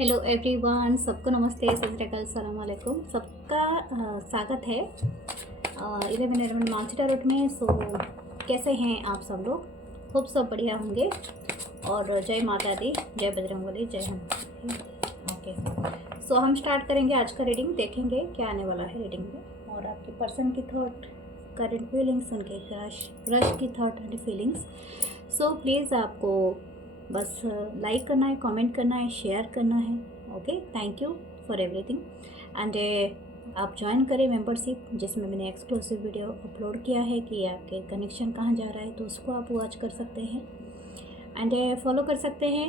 Hello everyone, सबको नमस्ते, सत श्री अकाल, सलाम वालेकुम। सबका स्वागत है 11 मानसी टैरोट में। सो कैसे हैं आप सब लोग? खूब सब बढ़िया होंगे। और जय माता दी, जय बजरंगबली, जय हनुमान। ओके, सो हम स्टार्ट करेंगे आज का रीडिंग। देखेंगे क्या आने वाला है रीडिंग में, और आपके पर्सन की थॉट, करंट फीलिंग्स, उनके क्रश की thought and feelings. So please आपको बस लाइक करना है, कमेंट करना है, शेयर करना है। Okay, thank you for everything. And आप ज्वाइन करें मेंबरशिप, जिसमें मैंने एक्सक्लूसिव वीडियो अपलोड किया है कि आपके कनेक्शन कहाँ जा रहा है, तो उसको आप वॉच कर सकते हैं। एंड फॉलो कर सकते हैं।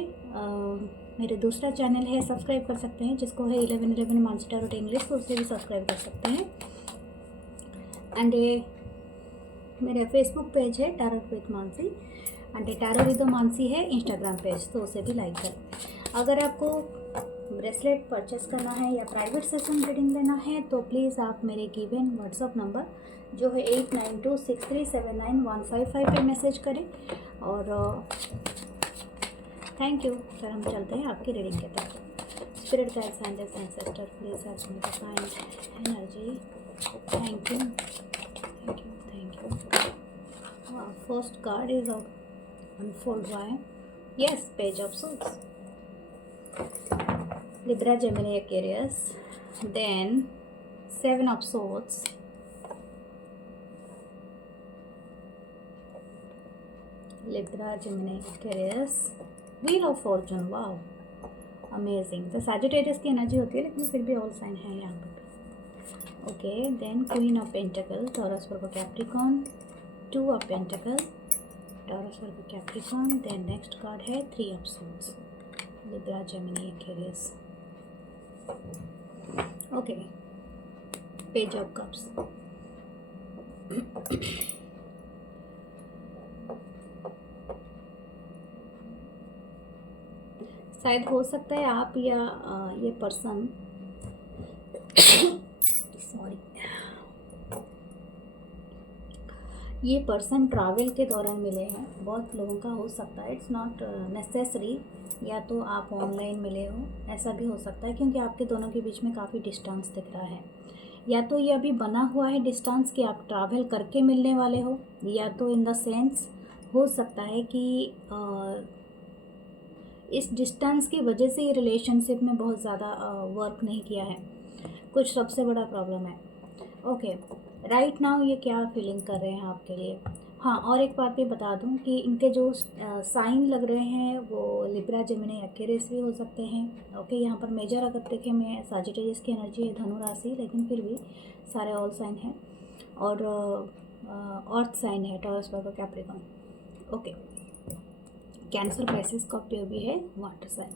मेरे दूसरा चैनल है, सब्सक्राइब कर सकते हैं, जिसको है 11 मानसी टैरोट इंग्लिश, तो उसे भी सब्सक्राइब कर सकते हैं। एंड मेरा फेसबुक पेज है tarot with Mansi, and tarot with Mansi है इंस्टाग्राम पेज, तो उसे भी लाइक करें। अगर आपको ब्रेसलेट परचेस करना है या प्राइवेट सेशन रीडिंग लेना है, तो प्लीज़ आप मेरे गिवन व्हाट्सअप नंबर जो है 8926379155 पे मैसेज करें। और थैंक यू। फिर हम चलते हैं आपकी रीडिंग के तरफ। Spirit guides and ancestor, please help me to find energy. Thank you, thank you, thank you. First card is unfold why. Yes, page of swords. Libra, Gemini, Aquarius. Then 7 of swords. Libra, Gemini, Aquarius. Wheel of fortune. Wow, amazing. तो Sagittarius की energy होती है, लेकिन फिर भी all sign है यहाँ पर। Okay, then queen of pentacle, Taurus, Virgo, Capricorn. 2 of pentacle, Taurus, Virgo, Capricorn. Then next card है 3 of swords, Libra, Gemini, Aquarius. Okay, page of cups. शायद हो सकता है आप या ये पर्सन सॉरी, ये पर्सन ट्रैवल के दौरान मिले हैं। बहुत लोगों का हो सकता है, इट्स नॉट नेसेसरी। या तो आप ऑनलाइन मिले हो, ऐसा भी हो सकता है, क्योंकि आपके दोनों के बीच में काफ़ी डिस्टेंस दिख रहा है। या तो ये अभी बना हुआ है डिस्टेंस कि आप ट्रैवल करके मिलने वाले हो, या तो इन द सेंस हो सकता है कि इस डिस्टेंस की वजह से ये रिलेशनशिप में बहुत ज़्यादा वर्क नहीं किया है, कुछ सबसे बड़ा प्रॉब्लम है। ओके, राइट नाउ ये क्या फीलिंग कर रहे हैं आपके लिए। हाँ, और एक बात भी बता दूं कि इनके जो साइन लग रहे हैं वो लिब्रा, जेमिनी, एक्वेरियस भी हो सकते हैं। ओके, यहाँ पर मेजर अगर देखें मैं सजिटेरियस की एनर्जी है, धनु राशि, लेकिन फिर भी सारे ऑल साइन हैं। और अर्थ साइन है, Taurus, Virgo, Capricorn. Okay, Cancer, Pisces, Scorpio भी है, वाटर साइन।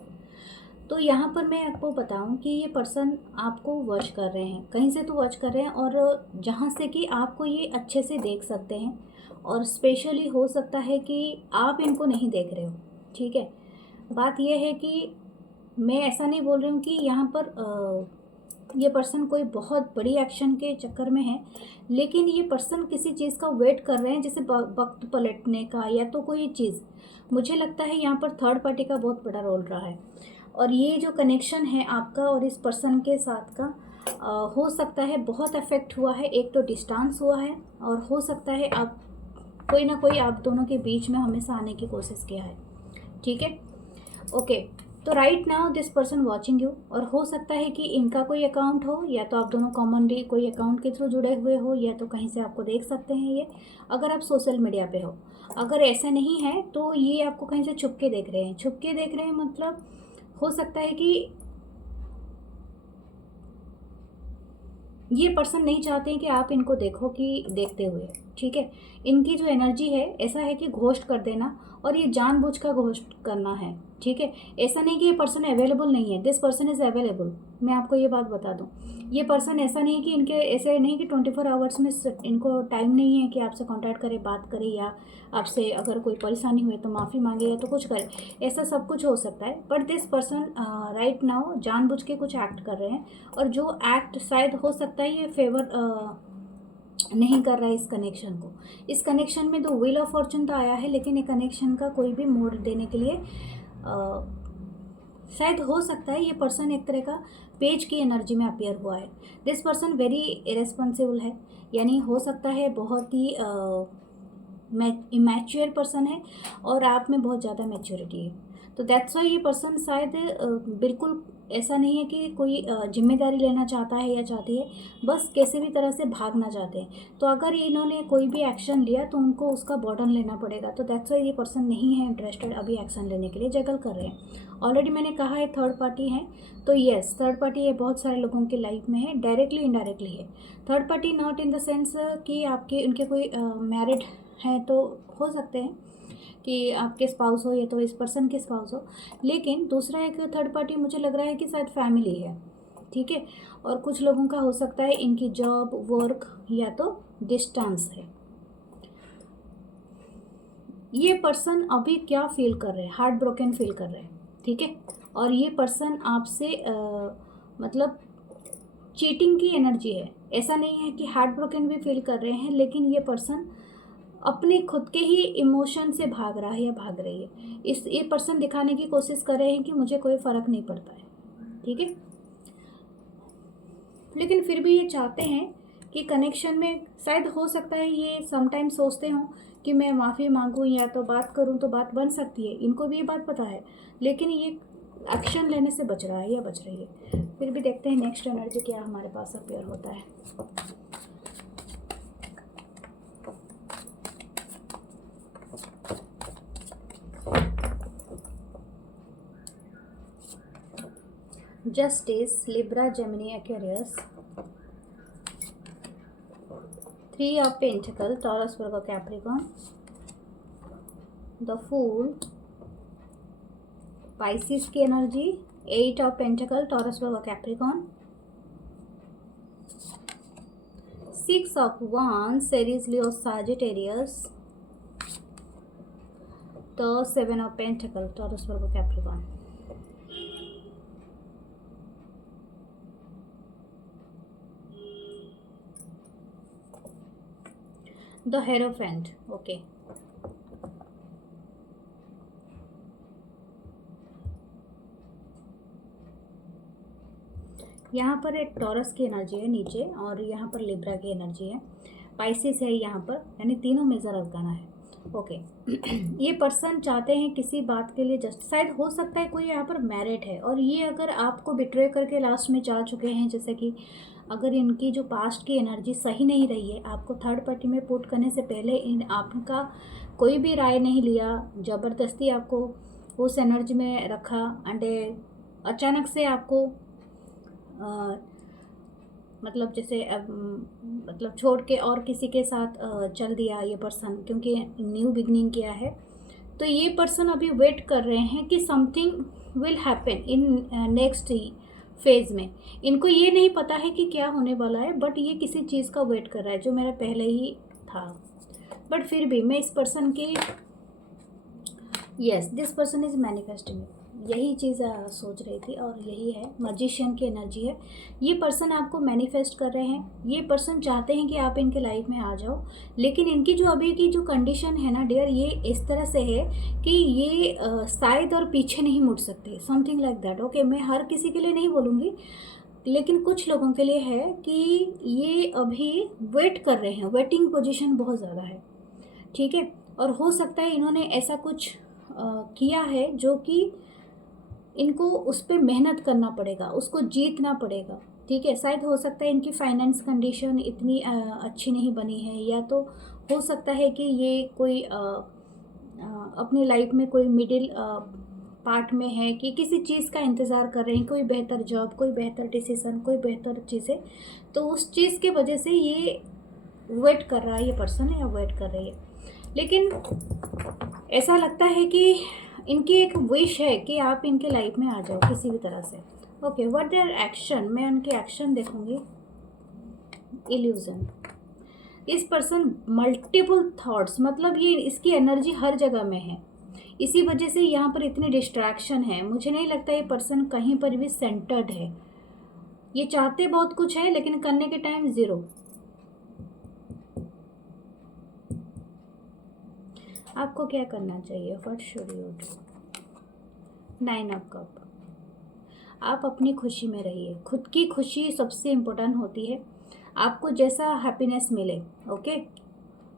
तो यहाँ पर मैं आपको बताऊं कि ये पर्सन आपको वॉच कर रहे हैं, कहीं से तो वॉच कर रहे हैं, और जहाँ से कि आपको ये अच्छे से देख सकते हैं, और स्पेशली हो सकता है कि आप इनको नहीं देख रहे हो। ठीक है, बात यह है कि मैं ऐसा नहीं बोल रही हूँ कि यहाँ पर ये पर्सन कोई बहुत बड़ी एक्शन के चक्कर में है, लेकिन ये पर्सन किसी चीज़ का वेट कर रहे हैं, जैसे वक्त पलटने का या तो कोई चीज़। मुझे लगता है यहाँ पर थर्ड पार्टी का बहुत बड़ा रोल रहा है, और ये जो कनेक्शन है आपका और इस पर्सन के साथ का हो सकता है बहुत अफेक्ट हुआ है। एक तो डिस्टेंस हुआ है, और हो सकता है आप कोई ना कोई आप दोनों के बीच में हमेशा आने की कोशिश किया है। ठीक है, ओके। तो right now this person watching you, और हो सकता है कि इनका कोई अकाउंट हो, या तो आप दोनों कॉमनली कोई अकाउंट के थ्रू जुड़े हुए हो, या तो कहीं से आपको देख सकते हैं ये, अगर आप सोशल मीडिया पे हो। अगर ऐसा नहीं है तो ये आपको कहीं से छुप के देख रहे हैं। छुप के देख रहे हैं मतलब हो सकता है कि ये पर्सन नहीं चाहते हैं कि आप इनको देखो कि देखते हुए। ठीक है, इनकी जो एनर्जी है ऐसा है कि घोस्ट कर देना, और ये जानबूझ कर घोस्ट करना है। ठीक है, ऐसा नहीं कि ये पर्सन अवेलेबल नहीं है, दिस पर्सन इज़ अवेलेबल। मैं आपको ये बात बता दूं, ये पर्सन ऐसा नहीं कि इनके ऐसे नहीं कि 24 आवर्स में इनको टाइम नहीं है कि आपसे कांटेक्ट करे, बात करे, या आपसे अगर कोई परेशानी हुई तो माफ़ी मांगे या तो कुछ करे। ऐसा सब कुछ हो सकता है, but this person right now जानबूझ के कुछ एक्ट कर रहे हैं, और जो एक्ट शायद हो सकता है ये फेवर नहीं कर रहा है इस कनेक्शन को। इस कनेक्शन में तो व्हील ऑफ फॉर्चून तो आया है, लेकिन ये कनेक्शन का कोई भी मोड़ देने के लिए शायद हो सकता है ये पर्सन एक तरह का पेज की एनर्जी में अपीयर हुआ है। दिस पर्सन वेरी इरेस्पॉन्सिबल है, यानी हो सकता है बहुत ही इमैच्योर पर्सन है और आप में बहुत ज़्यादा मैच्योरिटी है। तो दैट्स वाई ये पर्सन शायद बिल्कुल ऐसा नहीं है कि कोई जिम्मेदारी लेना चाहता है या चाहती है, बस कैसे भी तरह से भागना चाहते हैं। तो अगर इन्होंने कोई भी एक्शन लिया तो उनको उसका बर्डन लेना पड़ेगा। तो दैट्स वाई ये पर्सन नहीं है इंटरेस्टेड अभी एक्शन लेने के लिए, जगल कर रहे हैं। ऑलरेडी मैंने कहा है थर्ड पार्टी है, तो येस थर्ड पार्टी ये बहुत सारे लोगों के लाइफ में है, डायरेक्टली इनडायरेक्टली है। Third party not in the sense कि आपके उनके कोई मैरिड हैं तो हो सकते हैं कि आपके स्पाउस हो या तो इस पर्सन के स्पाउस हो, लेकिन दूसरा एक थर्ड पार्टी मुझे लग रहा है कि शायद फैमिली है, ठीक है। और कुछ लोगों का हो सकता है इनकी जॉब वर्क या तो डिस्टेंस है। ये पर्सन अभी क्या फील कर रहे हैं, हार्ट ब्रोकन फील कर रहे हैं, ठीक है। और ये पर्सन आपसे मतलब चीटिंग की एनर्जी है, ऐसा नहीं है कि हार्ट ब्रोकन भी फील कर रहे हैं, लेकिन ये पर्सन अपने खुद के ही इमोशन से भाग रहा है या भाग रही है। ये पर्सन दिखाने की कोशिश कर रहे हैं कि मुझे कोई फ़र्क नहीं पड़ता है, ठीक है। लेकिन फिर भी ये चाहते हैं कि कनेक्शन में, शायद हो सकता है ये समटाइम सोचते हों कि मैं माफ़ी मांगूँ या तो बात करूँ तो बात बन सकती है, इनको भी ये बात पता है, लेकिन ये एक्शन लेने से बच रहा है या बच रही है। फिर भी देखते हैं नेक्स्ट एनर्जी क्या हमारे पास अपीयर होता है। Justice, Libra, Gemini, Aquarius, Three of Pentacles, Taurus, Virgo, Capricorn, The Fool, Pisces की energy, Eight of Pentacles, Taurus, Virgo, Capricorn, Six of Wands, Aries, Leo, Sagittarius, The Seven of Pentacles, Taurus, Virgo, Capricorn. The hierophant, okay. यहाँ पर एक taurus की energy है नीचे और यहाँ पर लिब्रा की एनर्जी है, पाइसिस है यहाँ पर, यानी तीनों मेजर अरकाना है, ओके। ये पर्सन चाहते हैं किसी बात के लिए जस्ट, शायद हो सकता है कोई यहाँ पर मैरिड है और ये अगर आपको बिट्रे करके लास्ट में जा चुके हैं, जैसे कि अगर इनकी जो पास्ट की एनर्जी सही नहीं रही है, आपको थर्ड पार्टी में पुट करने से पहले आपका कोई भी राय नहीं लिया, ज़बरदस्ती आपको उस एनर्जी में रखा एंड अचानक से आपको मतलब जैसे मतलब छोड़ के और किसी के साथ चल दिया ये पर्सन, क्योंकि न्यू बिगनिंग किया है। तो ये पर्सन अभी वेट कर रहे हैं कि something will happen in next phase में। इनको ये नहीं पता है कि क्या होने वाला है, बट ये किसी चीज़ का वेट कर रहा है जो मेरा पहले ही था। बट फिर भी मैं इस पर्सन के, yes this person is manifesting, यही चीज़ सोच रही थी और यही है, मैजिशियन की एनर्जी है। ये पर्सन आपको मैनिफेस्ट कर रहे हैं, ये पर्सन चाहते हैं कि आप इनके लाइफ में आ जाओ, लेकिन इनकी जो अभी की जो कंडीशन है ना डियर, ये इस तरह से है कि ये शायद और पीछे नहीं मुड़ सकते, समथिंग लाइक दैट, ओके। मैं हर किसी के लिए नहीं बोलूँगी, लेकिन कुछ लोगों के लिए है कि ये अभी वेट कर रहे हैं, वेटिंग पोजिशन बहुत ज़्यादा है, ठीक है। और हो सकता है इन्होंने ऐसा कुछ किया है जो कि इनको उस पर मेहनत करना पड़ेगा, उसको जीतना पड़ेगा, ठीक है। शायद हो सकता है इनकी फाइनेंस कंडीशन इतनी अच्छी नहीं बनी है, या तो हो सकता है कि ये कोई अपनी लाइफ में कोई मिडिल पार्ट में है कि किसी चीज़ का इंतज़ार कर रहे हैं, कोई बेहतर जॉब, कोई बेहतर डिसीज़न, कोई बेहतर चीज़ें, तो उस चीज़ की वजह से ये वेट कर रहा है, ये पर्सन है या वेट कर रही है। लेकिन ऐसा लगता है कि इनकी एक विश है कि आप इनके लाइफ में आ जाओ किसी भी तरह से, ओके। व्हाट देयर एक्शन, मैं उनके एक्शन देखूंगी। इल्यूजन, इस पर्सन मल्टीपल थॉट्स, मतलब ये इसकी एनर्जी हर जगह में है, इसी वजह से यहाँ पर इतनी डिस्ट्रैक्शन है। मुझे नहीं लगता ये पर्सन कहीं पर भी सेंटर्ड है, ये चाहते बहुत कुछ है लेकिन करने के टाइम ज़ीरो। आपको क्या करना चाहिए, what should you do. 9 of cup, आप अपनी खुशी में रहिए, खुद की खुशी सबसे इम्पोर्टेंट होती है। आपको जैसा हैप्पीनेस मिले, ओके,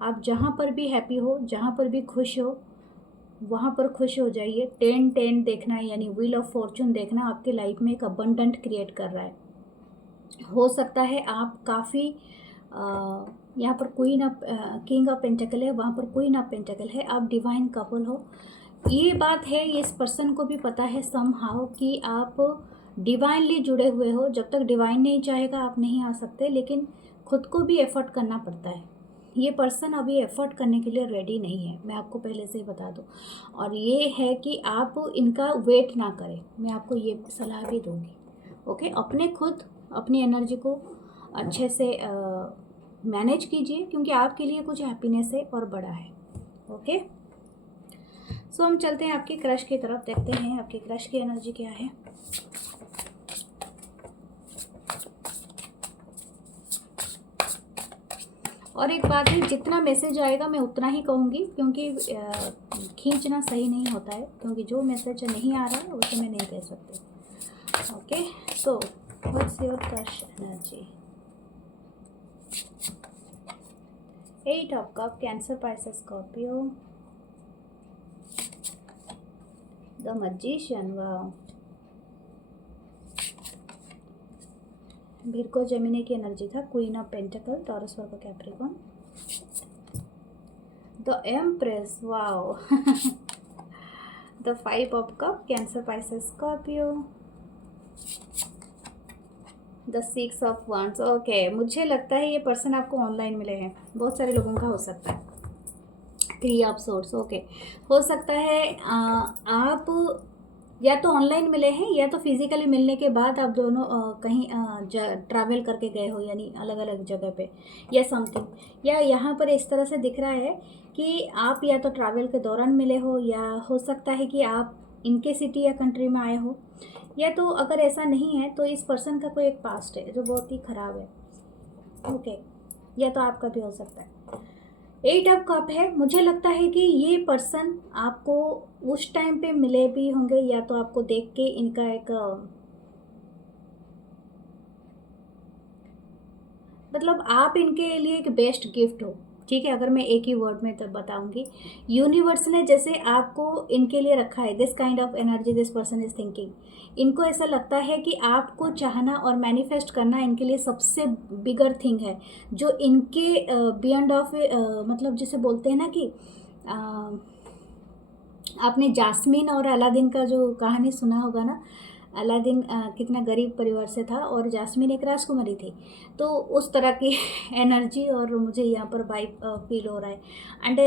आप जहाँ पर भी हैप्पी हो, जहाँ पर भी खुश हो, वहाँ पर खुश हो जाइए। 10-10 देखना यानी व्हील ऑफ फॉर्चून देखना आपके लाइफ में एक अबंडेंट क्रिएट कर रहा है। हो सकता है आप काफ़ी यहाँ पर queen of king of pentacle है, वहाँ पर क्वीन ऑफ पेंटेकल है, आप डिवाइन कपल हो। ये बात है, ये इस पर्सन को भी पता है समहाउ कि आप डिवाइनली जुड़े हुए हो। जब तक डिवाइन नहीं चाहेगा आप नहीं आ सकते, लेकिन खुद को भी एफर्ट करना पड़ता है। ये पर्सन अभी एफर्ट करने के लिए रेडी नहीं है, मैं आपको पहले से ही बता दूं। और ये है कि आप इनका वेट ना करें, मैं आपको ये सलाह भी दूंगी। ओके, अपने खुद अपनी एनर्जी को अच्छे से मैनेज कीजिए, क्योंकि आपके लिए कुछ हैप्पीनेस है और बड़ा है। ओके, सो हम चलते हैं आपके क्रश की तरफ, देखते हैं आपके क्रश की एनर्जी क्या है। और एक बात है, जितना मैसेज आएगा मैं उतना ही कहूँगी, क्योंकि खींचना सही नहीं होता है, क्योंकि जो मैसेज नहीं आ रहा है उसे मैं नहीं कह सकती। Okay, so what's your crush energy? 8 of cup, cancer, Pisces, Scorpio, the magician, wow, Virgo Gemini की एनर्जी था, queen of pentacle, Taurus, Virgo, Capricorn, the empress, wow, the 5 of cup, cancer, Pisces, Scorpio, the 6 of wands. Okay, मुझे लगता है ये person आपको online मिले हैं, बहुत सारे लोगों का हो सकता है। 3 ऑफ सोर्स, ओके, हो सकता है आप या तो ऑनलाइन मिले हैं या तो फिजिकली मिलने के बाद आप दोनों कहीं ट्रैवल करके गए हो, यानी अलग अलग जगह पे या समथिंग। या यहाँ पर इस तरह से दिख रहा है कि आप या तो ट्रैवल के दौरान मिले हो, या हो सकता है कि आप इनके सिटी या कंट्री में आए हो, या तो अगर ऐसा नहीं है तो इस पर्सन का कोई एक पास्ट है जो बहुत ही ख़राब है। ओके, या तो आपका भी हो सकता है। 8 ऑफ कप है, मुझे लगता है कि ये पर्सन आपको उस टाइम पे मिले भी होंगे, या तो आपको देख के इनका एक मतलब आप इनके लिए एक बेस्ट गिफ्ट हो। ठीक है, अगर मैं एक ही वर्ड में तो बताऊंगी, यूनिवर्स ने जैसे आपको इनके लिए रखा है, this kind of energy this person is thinking. इनको ऐसा लगता है कि आपको चाहना और मैनिफेस्ट करना इनके लिए सबसे बिगर थिंग है, जो इनके बियॉन्ड ऑफ मतलब जिसे बोलते हैं ना कि आपने जास्मिन और अलादीन का जो कहानी सुना होगा ना। अलादीन कितना गरीब परिवार से था और जास्मिन एक राजकुमारी थी, तो उस तरह की एनर्जी और मुझे यहाँ पर वाइब फील हो रहा है। And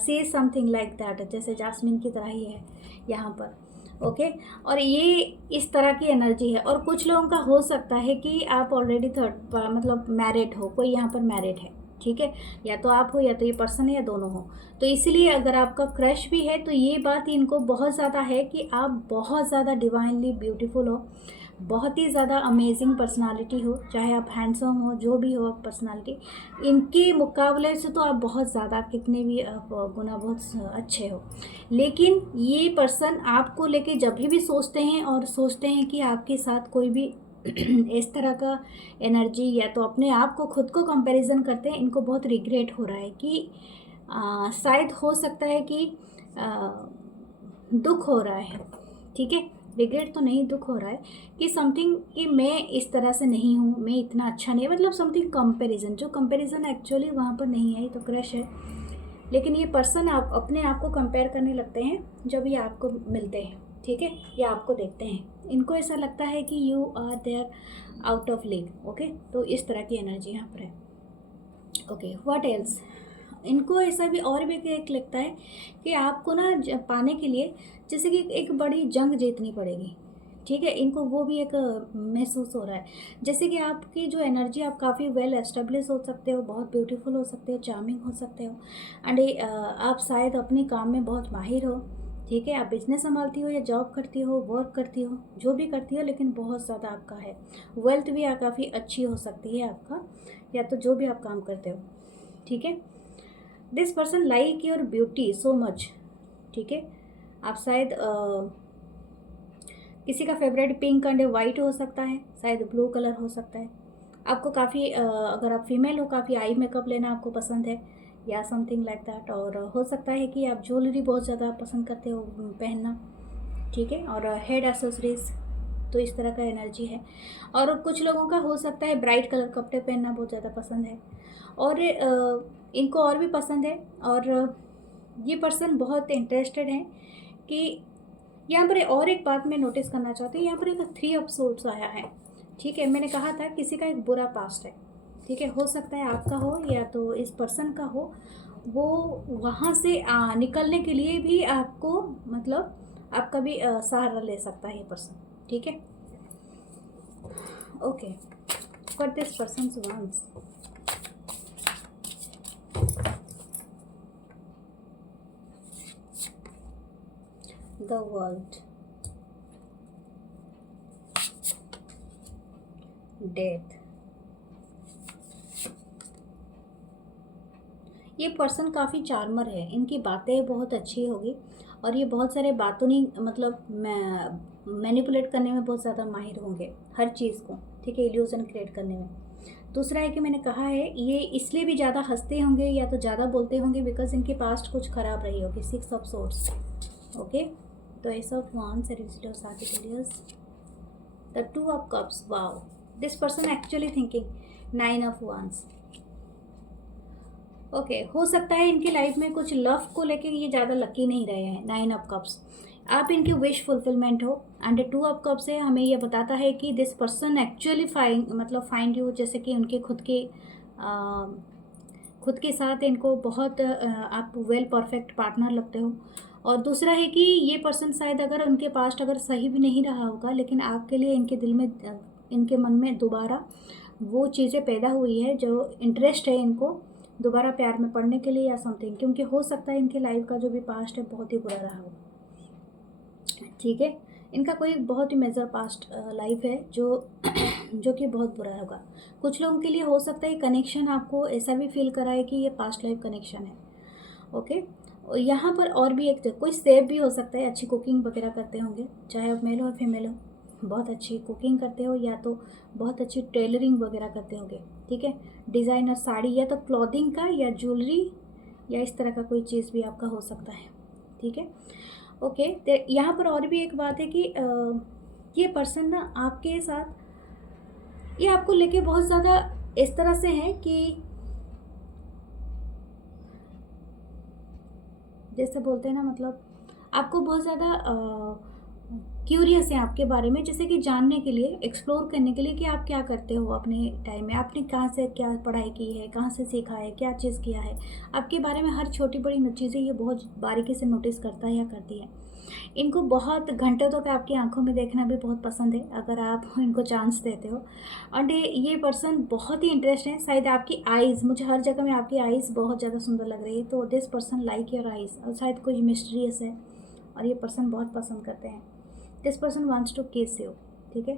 she is something like that, जैसे जास्मिन की तरह ही है यहाँ पर। ओके, और ये इस तरह की एनर्जी है। और कुछ लोगों का हो सकता है कि आप ऑलरेडी थर्ड मतलब मैरिड हो, कोई यहाँ पर मैरिड है। ठीक है, या तो आप हो या तो ये पर्सन है या दोनों हो। तो इसलिए अगर आपका क्रश भी है तो ये बात इनको बहुत ज़्यादा है कि आप बहुत ज़्यादा डिवाइनली ब्यूटीफुल हो, बहुत ही ज़्यादा अमेजिंग पर्सनालिटी हो, चाहे आप हैंडसम हो, जो भी हो आप पर्सनालिटी, इनके मुकाबले से तो आप बहुत ज़्यादा कितने भी आप गुना बहुत अच्छे हो। लेकिन ये पर्सन आपको लेके जब भी सोचते हैं और सोचते हैं कि आपके साथ कोई भी इस तरह का एनर्जी, या तो अपने आप को खुद को कंपैरिजन करते हैं, इनको बहुत रिग्रेट हो रहा है कि शायद हो सकता है कि दुख हो रहा है। ठीक है, रिग्रेट तो नहीं, दुख हो रहा है कि समथिंग कि मैं इस तरह से नहीं हूँ, मैं इतना अच्छा नहीं, मतलब समथिंग कंपैरिजन, जो कंपैरिजन एक्चुअली वहाँ पर नहीं है, ये तो क्रश है। लेकिन ये पर्सन आप अपने आप को कंपेयर करने लगते हैं जब ये आपको मिलते हैं। ठीक है, या आपको देखते हैं, इनको ऐसा लगता है कि you are there out of league. Okay, तो इस तरह की एनर्जी यहाँ पर है। ओके, व्हाट एल्स, इनको ऐसा भी और भी एक लगता है कि आपको ना पाने के लिए जैसे कि एक बड़ी जंग जीतनी पड़ेगी। ठीक है, इनको वो भी एक महसूस हो रहा है, जैसे कि आपकी जो एनर्जी, आप काफ़ी वेल एस्टेब्लिश हो सकते हो, बहुत ब्यूटीफुल हो सकते हो, चार्मिंग हो सकते हो, एंड आप शायद अपने काम में बहुत माहिर हो। ठीक है, आप बिजनेस संभालती हो या जॉब करती हो, वर्क करती हो, जो भी करती हो, लेकिन बहुत ज़्यादा आपका है। वेल्थ भी काफ़ी अच्छी हो सकती है आपका, या तो जो भी आप काम करते हो। ठीक है, this person like your beauty so much. ठीक है, आप शायद किसी का फेवरेट पिंक एंड वाइट हो सकता है, शायद ब्लू कलर हो सकता है। आपको काफ़ी अगर आप फीमेल हो, काफ़ी आई मेकअप लेना आपको पसंद है या समथिंग लाइक दैट। और हो सकता है कि आप ज्वेलरी बहुत ज़्यादा पसंद करते हो पहनना, ठीक है, और हेड एसेसरीज, तो इस तरह का एनर्जी है। और कुछ लोगों का हो सकता है ब्राइट कलर कपड़े पहनना बहुत ज़्यादा पसंद है, और इनको और भी पसंद है। और ये पर्सन बहुत इंटरेस्टेड हैं कि यहाँ पर और एक बात मैं नोटिस करना चाहती हूँ, यहाँ पर एक 3 ऑफ सोर्ड्स आया है, ठीक है। मैंने कहा था किसी का एक बुरा पास्ट है, ठीक है, हो सकता है आपका हो या तो इस पर्सन का हो। वो वहाँ से निकलने के लिए भी आपको मतलब आपका भी सहारा ले सकता है ये पर्सन, ठीक है। Okay, what this person wants. The world, death. ये पर्सन काफ़ी चार्मर है, इनकी बातें बहुत अच्छी होगी और ये बहुत सारे बातों नहीं मतलब मैनिपुलेट करने में बहुत ज़्यादा माहिर होंगे हर चीज़ को, ठीक है, इल्यूज़न क्रिएट करने में। दूसरा है कि मैंने कहा है ये इसलिए भी ज़्यादा हंसते होंगे या तो ज़्यादा बोलते होंगे बिकॉज इनकी पास्ट कुछ ख़राब रही होगी। 6 ऑफ सोर्ड्स, ओके। तो S of wands, Sagittarius, the 2 of cups, wow, this person actually thinking 9 of wands. Okay, हो सकता है इनकी लाइफ में कुछ लव को लेके ये ज़्यादा लकी नहीं रहे हैं। 9 ऑफ कप्स, आप इनकी विश फुलफिलमेंट हो। एंड 2 ऑफ कप्स है, हमें ये बताता है कि this person actually find you, जैसे कि उनके खुद के साथ इनको बहुत आप वेल परफेक्ट पार्टनर लगते हो। और दूसरा है कि ये पर्सन शायद अगर उनके पास्ट अगर सही भी नहीं रहा होगा, लेकिन आपके लिए इनके दिल में इनके मन में दोबारा वो चीज़ें पैदा हुई है जो इंटरेस्ट है इनको दोबारा प्यार में पड़ने के लिए या समथिंग, क्योंकि हो सकता है इनके लाइफ का जो भी पास्ट है बहुत ही बुरा रहा हो, ठीक है। इनका कोई बहुत ही मेजर पास्ट लाइफ है जो जो कि बहुत बुरा होगा। कुछ लोगों के लिए हो सकता है कनेक्शन आपको ऐसा भी फील कराए कि ये पास्ट लाइफ कनेक्शन है, ओके। और यहाँ पर और भी एक कोई सेफ भी हो सकता है, अच्छी कुकिंग वगैरह करते होंगे, चाहे आप मेल हो फीमेल हो, बहुत अच्छी कुकिंग करते हो या तो बहुत अच्छी टेलरिंग वगैरह करते होंगे, ठीक है। डिज़ाइनर साड़ी या तो क्लॉथिंग का या ज्वेलरी या इस तरह का कोई चीज़ भी आपका हो सकता है, ठीक है, ओके। तो यहाँ पर और भी एक बात है कि ये पर्सन ना आपके साथ ये आपको लेके बहुत ज़्यादा इस तरह से है कि जैसे बोलते हैं ना, मतलब आपको बहुत ज़्यादा क्यूरियस है आपके बारे में, जैसे कि जानने के लिए, एक्सप्लोर करने के लिए कि आप क्या करते हो अपने टाइम में, आपने कहाँ से क्या पढ़ाई की है, कहाँ से सीखा है, क्या चीज़ किया है, आपके बारे में हर छोटी बड़ी चीज़ें ये बहुत बारीकी से नोटिस करता है या करती है। इनको बहुत घंटों तक आपकी आंखों में देखना भी बहुत पसंद है अगर आप इनको चांस देते हो। और ये पर्सन बहुत ही इंटरेस्ट है, शायद आपकी आइज़, मुझे हर जगह में आपकी आइज़ बहुत ज़्यादा सुंदर लग रही है, तो this person like your eyes, और शायद कुछ मिस्टीरियस है और ये पर्सन बहुत पसंद करते हैं। दिस पर्सन वांट्स टू किस यू, ठीक है,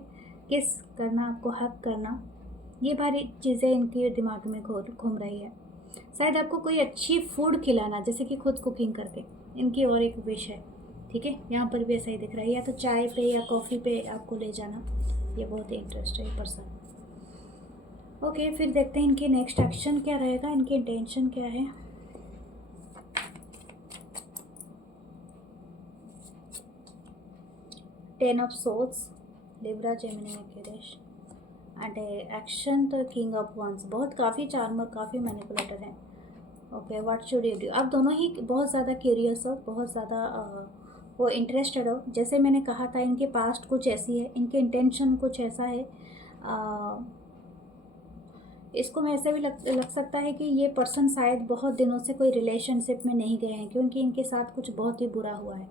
किस करना, आपको हक करना, ये बारी चीज़ें इनके दिमाग में घूम रही है। शायद आपको कोई अच्छी फूड खिलाना, जैसे कि खुद कुकिंग करके, इनकी और एक विश है, ठीक है। यहाँ पर भी ऐसा ही दिख रहा है, या तो चाय पे या कॉफ़ी पे आपको ले जाना, ये बहुत ही इंटरेस्ट है ये पर्सन, ओके। फिर देखते हैं इनके नेक्स्ट एक्शन क्या रहेगा, इनकी इंटेंशन क्या है। Ten of souls, Libra, Gemini, Aquarius, and action तो किंग ऑफ वंस, बहुत काफ़ी चार्मर, काफ़ी मैनिपुलेटर हैं, okay. What should you do, आप दोनों ही बहुत ज़्यादा क्यूरियस हो, बहुत ज़्यादा वो इंटरेस्टेड हो। जैसे मैंने कहा था इनके पास्ट कुछ ऐसी है, इनके इंटेंशन कुछ ऐसा है, इसको मैं ऐसे भी लग सकता है कि ये पर्सन शायद बहुत दिनों से कोई रिलेशनशिप में नहीं गए हैं क्योंकि इनके साथ कुछ बहुत ही बुरा हुआ है,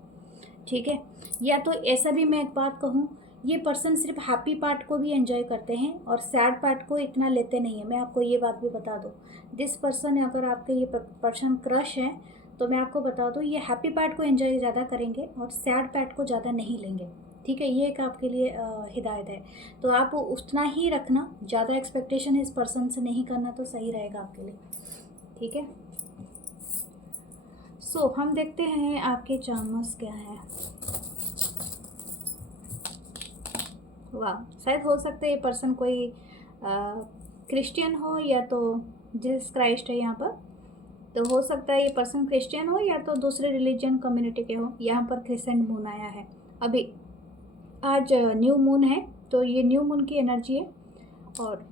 ठीक है। या तो ऐसा भी मैं एक बात कहूँ, ये पर्सन सिर्फ हैप्पी पार्ट को भी एंजॉय करते हैं और सैड पार्ट को इतना लेते नहीं है, मैं आपको ये बात भी बता दूँ। दिस पर्सन, अगर आपके ये पर्सन क्रश है तो मैं आपको बता दूँ, ये हैप्पी पार्ट को एंजॉय ज़्यादा करेंगे और सैड पार्ट को ज़्यादा नहीं लेंगे, ठीक है। ये एक आपके लिए हिदायत है, तो आप उतना ही रखना, ज़्यादा एक्सपेक्टेशन इस पर्सन से नहीं करना तो सही रहेगा आपके लिए, ठीक है। सो हम देखते हैं आपके चार्मर्स क्या है। वाह, शायद हो सकता है ये पर्सन कोई क्रिश्चियन हो या तो जीसस क्राइस्ट है यहाँ पर, तो हो सकता है ये पर्सन क्रिश्चियन हो या तो दूसरे रिलीजन कम्युनिटी के हो। यहाँ पर क्रिसेंट मून आया है अभी, आज न्यू मून है, तो ये न्यू मून की एनर्जी है और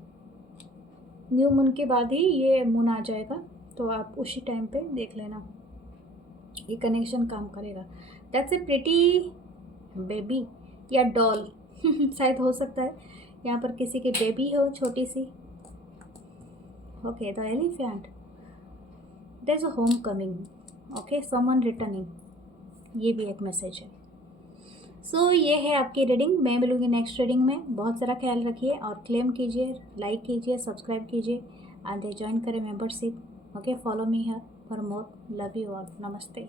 न्यू मून के बाद ही ये मून आ जाएगा, तो आप उसी टाइम पे देख लेना, ये कनेक्शन काम करेगा। दैट्स ए प्रिटी बेबी या डॉल शायद हो सकता है यहाँ पर किसी की बेबी हो छोटी सी। Okay, the elephant, there is a home coming, okay, someone returning, ये भी एक मैसेज है। सो ये है आपकी रीडिंग। मैं मिलूँगी नेक्स्ट रीडिंग में। बहुत सारा ख्याल रखिए और क्लेम कीजिए, लाइक कीजिए, सब्सक्राइब कीजिए एंड ज्वाइन करें membership. Okay, follow me here for more. Love you all. नमस्ते।